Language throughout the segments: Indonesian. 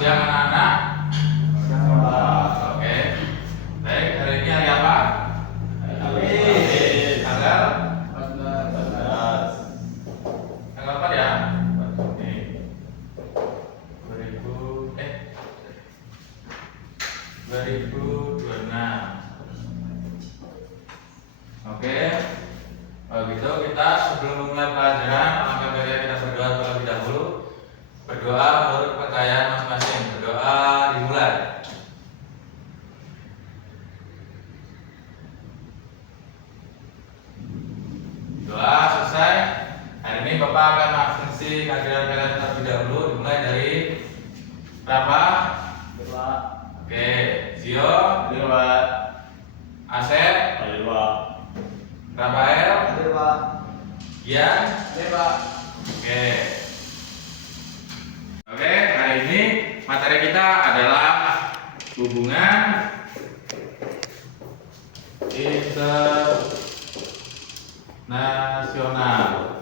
siang anak-anak. Oke. Baik, hari ini hari apa? Kamis. Tanggal 14. Tanggal apa ya? Oke. 2026. Oke. Kalau gitu kita sebelum memulai pelajaran, alangkah baiknya kita berdoa terlebih dahulu. Berdoa menurut kepercayaan masing-masing. Berdoa dimulai. Doa selesai. Hari ini Bapak akan absensi kehadiran kalian terlebih dahulu. Dimulai dari berapa? 2. Oke. Zio. 2. Asep. 2. Rafael. 2. Gian. 2. Oke. Oke, hari ini materi kita adalah hubungan internasional.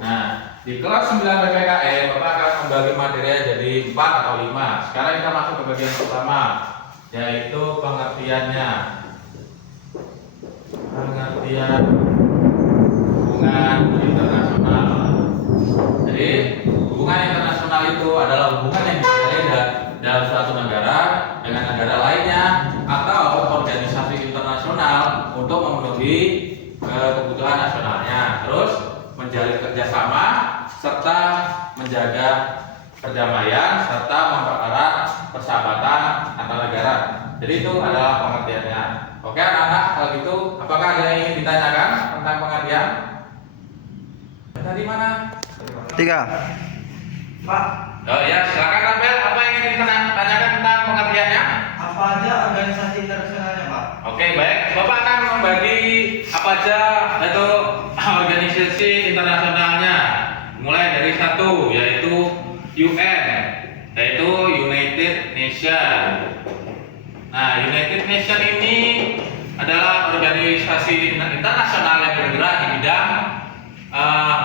Nah, di kelas 9 PPKN Bapak akan membagi materinya jadi 4 atau 5. Sekarang kita masuk ke bagian pertama, yaitu pengertiannya. Pengertian hubungan internasional. Jadi hubungan internasional itu adalah hubungan yang dijalin dalam suatu negara dengan negara lainnya atau organisasi internasional untuk memenuhi kebutuhan nasionalnya. Terus menjalin kerjasama serta menjaga perdamaian serta mempererat persahabatan antar negara. Jadi itu adalah pengertiannya. Oke anak-anak, kalau gitu apakah ada yang ingin ditanyakan tentang pengertian? Tadi mana? 3. Pak, Oh ya, silakan Rafael. Apa yang ingin ditanyakan tentang pengertiannya? apa aja organisasi internasionalnya, Pak? Oke, baik. Bapak akan membagi apa aja itu organisasi internasionalnya. Mulai dari 1, yaitu UN, yaitu United Nations. Nah, United Nations ini adalah organisasi internasional yang bergerak di bidang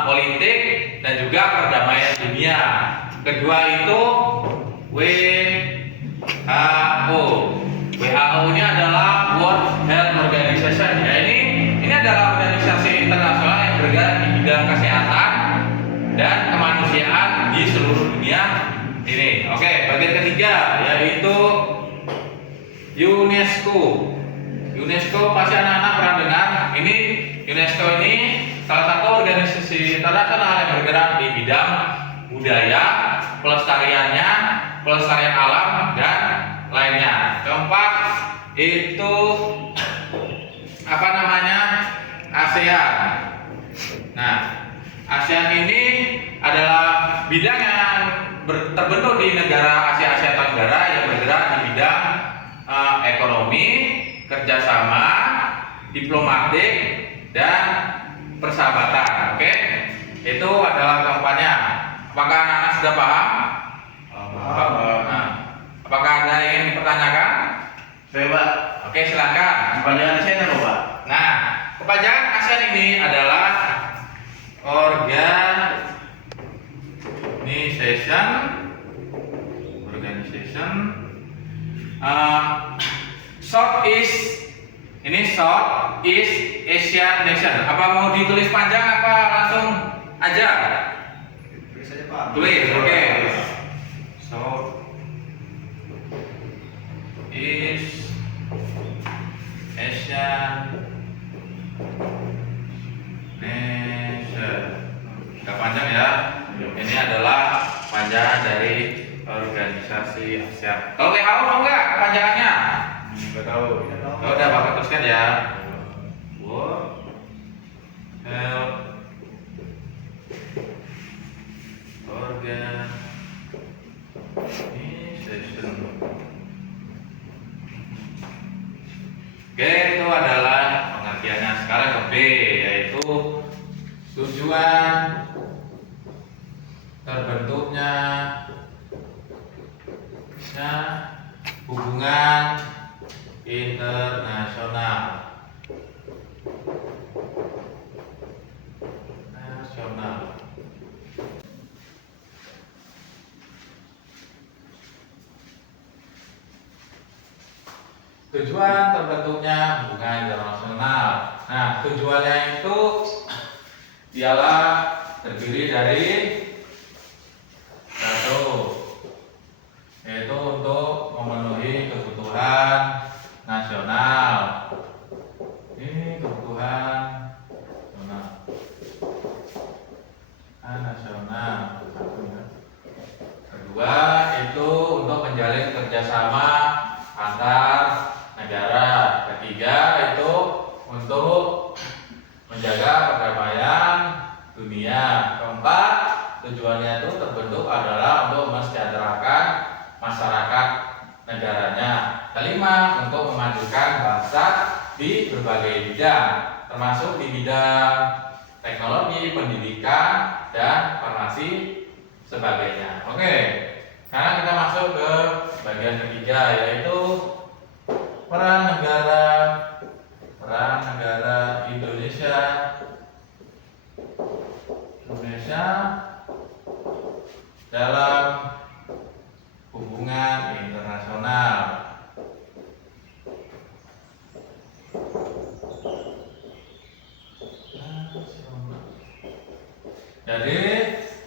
politik dan juga perdamaian dunia. Kedua itu WHO. WHO ini adalah World Health Organization. Ya, ini adalah organisasi internasional yang bergerak di bidang kesehatan dan kemanusiaan di seluruh dunia ini. Oke, bagian ketiga yaitu UNESCO. UNESCO pasti anak-anak pernah dengar. Ini UNESCO ini salah satu organisasi internasional yang bergerak di bidang budaya, pelestariannya, pelestarian alam dan lainnya. Keempat itu apa namanya? ASEAN. Nah, ASEAN ini adalah bidang yang terbentuk di negara Asia Tenggara yang bergerak di bidang ekonomi, kerjasama, diplomatik dan persahabatan. Oke, itu adalah keempatnya. Apakah anak-anak sudah paham? Nah, apakah ada yang ingin dipertanyakan? Pak. Oke, silakan. Kepanjangan ASEAN apa, Pak? Nah, kepanjangan ASEAN ini adalah Southeast Asian Nation. Apa mau ditulis panjang apa langsung aja? Tulis aja, Pak. Tulis, oke. Southeast Asian Nation. Gak panjang ya. Ini adalah panjangan dari organisasi ASEAN. Kalau WHO mau nggak panjangannya? Nggak tahu. Oh, udah Bapak teruskan ya. World Health Organization. Oke, itu adalah pengertiannya. Sekarang ke B, yaitu tujuan terbentuknya hubungan internasional. tujuan terbentuknya hubungan internasional. Nah, tujuannya itu ialah terdiri dari satu, yaitu untuk memenuhi kebutuhan nasional. Ini kebutuhan nasional. Kedua, itu untuk menjalin kerjasama antar negara. Ketiga, itu untuk menjaga perdamaian dunia. Keempat, tujuannya itu terbentuk adalah untuk mensejahterakan masyarakat negaranya. Kelima, untuk memajukan bangsa di berbagai bidang, termasuk di bidang teknologi, pendidikan, dan farmasi sebagainya. Oke, sekarang kita masuk ke bagian ketiga, yaitu peran negara Indonesia dalam hubungan internasional. Jadi,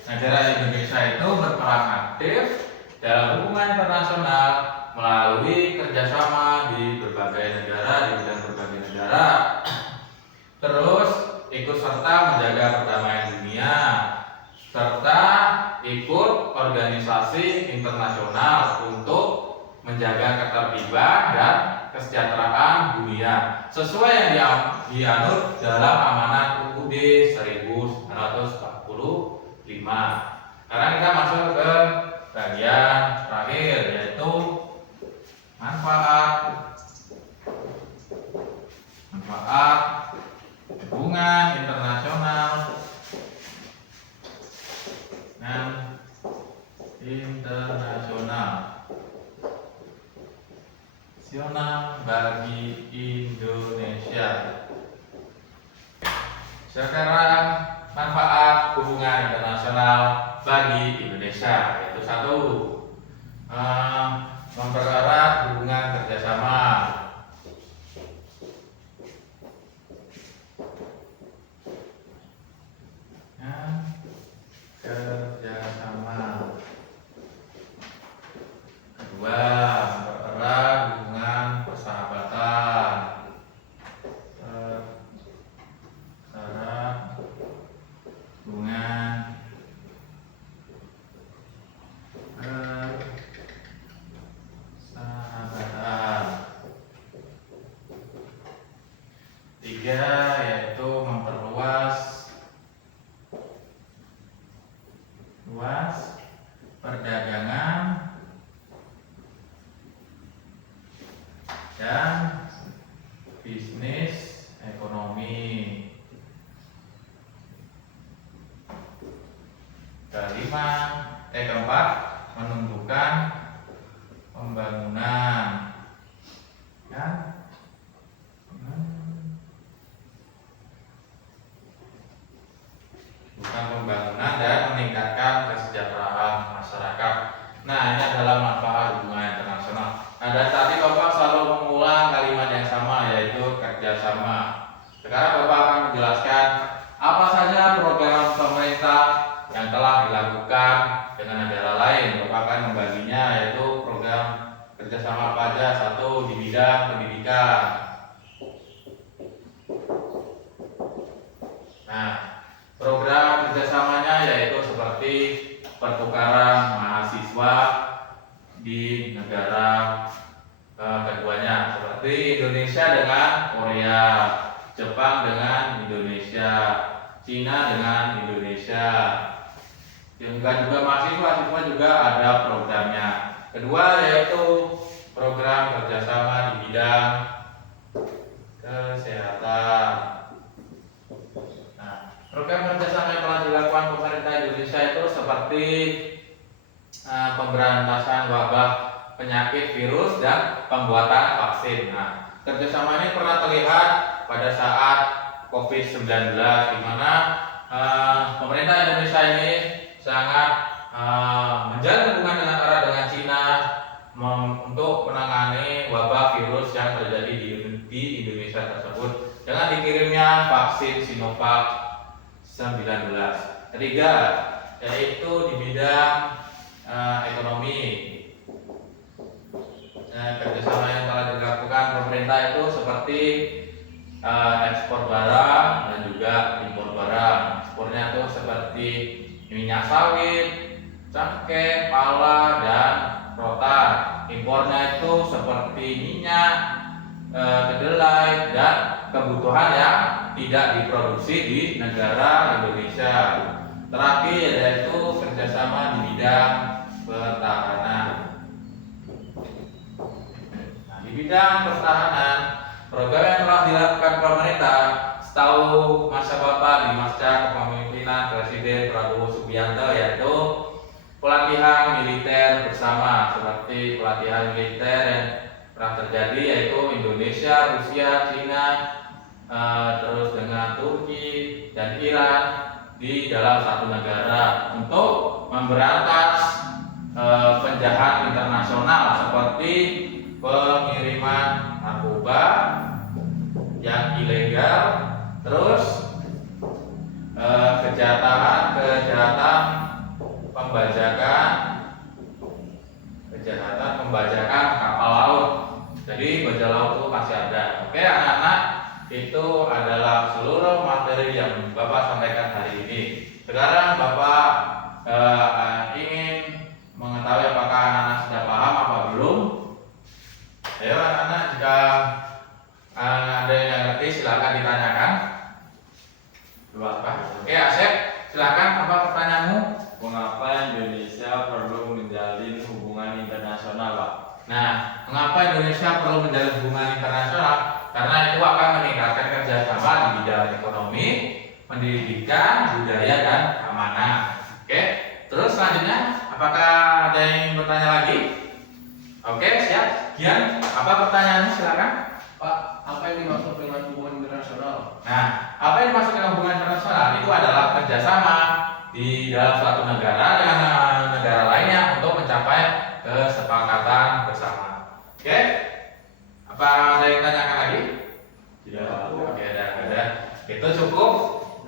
negara Indonesia itu berperan aktif dalam hubungan internasional melalui kerjasama di berbagai negara, di bidang berbagai negara. Terus ikut serta menjaga perdamaian dunia, serta ikut organisasi internasional untuk menjaga ketertiban dan kesejahteraan dunia sesuai yang dianut dalam amanat UUD 1945. Sekarang kita masuk ke bagian terakhir, yaitu manfaat hubungan internasional bagi Indonesia. Sekarang manfaat hubungan internasional bagi Indonesia, yaitu satu, mempererat hubungan kerjasama. Kedua, mempererat hubungan persahabatan. Tiga, yaitu memperluas perdagangan dan bisnis ekonomi. Keempat, menumbuhkan pembangunan. Pembangunan dan meningkatkan kesejahteraan masyarakat. Nah, ini adalah manfaat hubungan internasional. Nah, dari tadi Bapak selalu mengulang kalimat yang sama, yaitu kerjasama. Sekarang Bapak akan menjelaskan apa saja program pemerintah yang telah dilakukan dengan negara lain. Bapak akan membaginya, yaitu program kerjasama apa aja. Satu, di bidang pendidikan. Nah, program kerjasamanya yaitu seperti pertukaran mahasiswa di negara keduanya, seperti Indonesia dengan Korea, Jepang dengan Indonesia, Cina dengan Indonesia. Juga mahasiswa juga ada programnya. Kedua, yaitu program kerjasama di bidang kesehatan. Program kerjasama yang telah dilakukan pemerintah Indonesia itu seperti pemberantasan wabah penyakit virus dan pembuatan vaksin. Nah, kerjasama ini pernah terlihat pada saat COVID-19, di mana pemerintah Indonesia ini sangat menjalin hubungan dengan erat dengan Cina untuk menangani wabah virus yang terjadi dikirimnya vaksin Sinovac 19. Ketiga, yaitu di bidang ekonomi. Kerjasama yang telah dilakukan pemerintah itu seperti ekspor barang dan juga impor barang. Ekspornya itu seperti minyak sawit, cengkeh, pala, dan rotan. Impornya itu seperti minyak, kedelai, dan kebutuhan yang tidak diproduksi di negara Indonesia. Terakhir yaitu kerjasama di bidang pertahanan. Nah, di bidang pertahanan, program yang telah dilakukan pemerintah setahu masa Bapak di masa kepemimpinan Presiden Prabowo Subianto yaitu pelatihan militer bersama, seperti pelatihan militer yang pernah terjadi yaitu Indonesia, Rusia, Cina, terus dengan Turki dan Iran di dalam satu negara untuk memberantas penjahat internasional seperti pengiriman narkoba yang ilegal, terus kejahatan pembajakan kapal laut. Jadi bajak laut itu masih ada. Oke anak-anak, itu adalah seluruh materi yang Bapak sampaikan hari ini. Sekarang Bapak ingin mengetahui apakah anak-anak sudah paham apa belum? Ayo anak-anak, jika ada yang ngerti silakan ditanyakan. Bapak. Oke Asep, silakan apa pertanyaanmu? Mengapa Indonesia perlu menjalin hubungan internasional, Pak? Nah, mengapa Indonesia perlu menjalin hubungan internasional? Karena itu akan meningkatkan kerjasama di bidang ekonomi, pendidikan, budaya, dan keamanan. Oke, terus selanjutnya, apakah ada yang ingin bertanya lagi? Oke, siap. Gian, apa pertanyaanmu? Silakan. Pak, apa yang dimaksud dengan hubungan internasional? Nah, apa yang dimaksud dengan hubungan internasional? Itu adalah kerjasama di dalam suatu negara dengan negara lainnya untuk mencapai kesepakatan bersama. Oke? Apa ada yang tanyakan lagi? Tidak. Oke, ada. Itu cukup.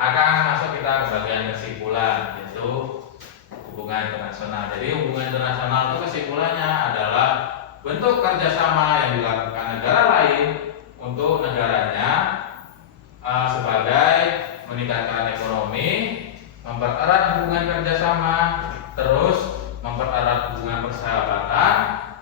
Akan masuk kita ke bagian kesimpulan, yaitu hubungan internasional. Jadi hubungan internasional itu kesimpulannya adalah bentuk kerjasama yang dilakukan negara lain untuk negaranya sebagai meningkatkan ekonomi, mempererat hubungan kerjasama, terus mempererat hubungan persahabatan,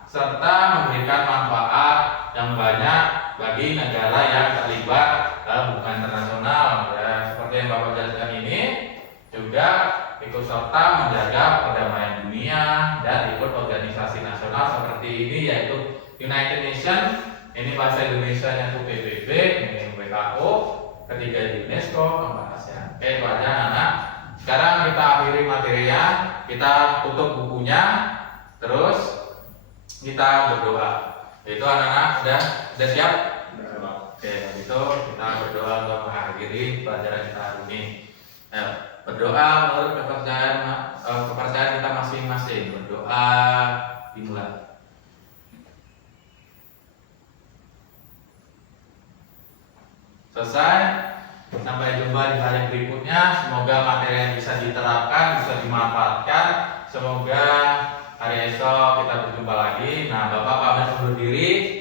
serta memberikan manfaat yang banyak bagi negara yang terlibat dalam hubungan internasional. Ya, seperti yang Bapak jelaskan ini, juga ikut serta menjaga perdamaian dunia dan ikut organisasi nasional seperti ini, yaitu United Nations, ini bahasa Indonesia-nya itu PBB, ini WHO, ketiga di UNESCO, keempat ASEAN. Oke, itu aja anak. Sekarang kita akhiri materinya, kita tutup bukunya, terus kita berdoa. Itu anak-anak sudah siap? Oke, itu kita berdoa untuk mengakhiri pelajaran kita hari ini. Ayo, berdoa menurut kepercayaan kita masing-masing. Berdoa dimulai. Selesai. Sampai jumpa di hari berikutnya. Semoga materi yang bisa diterapkan, bisa dimanfaatkan. Semoga hari esok kita berjumpa lagi. Nah, Bapak pamit undur diri.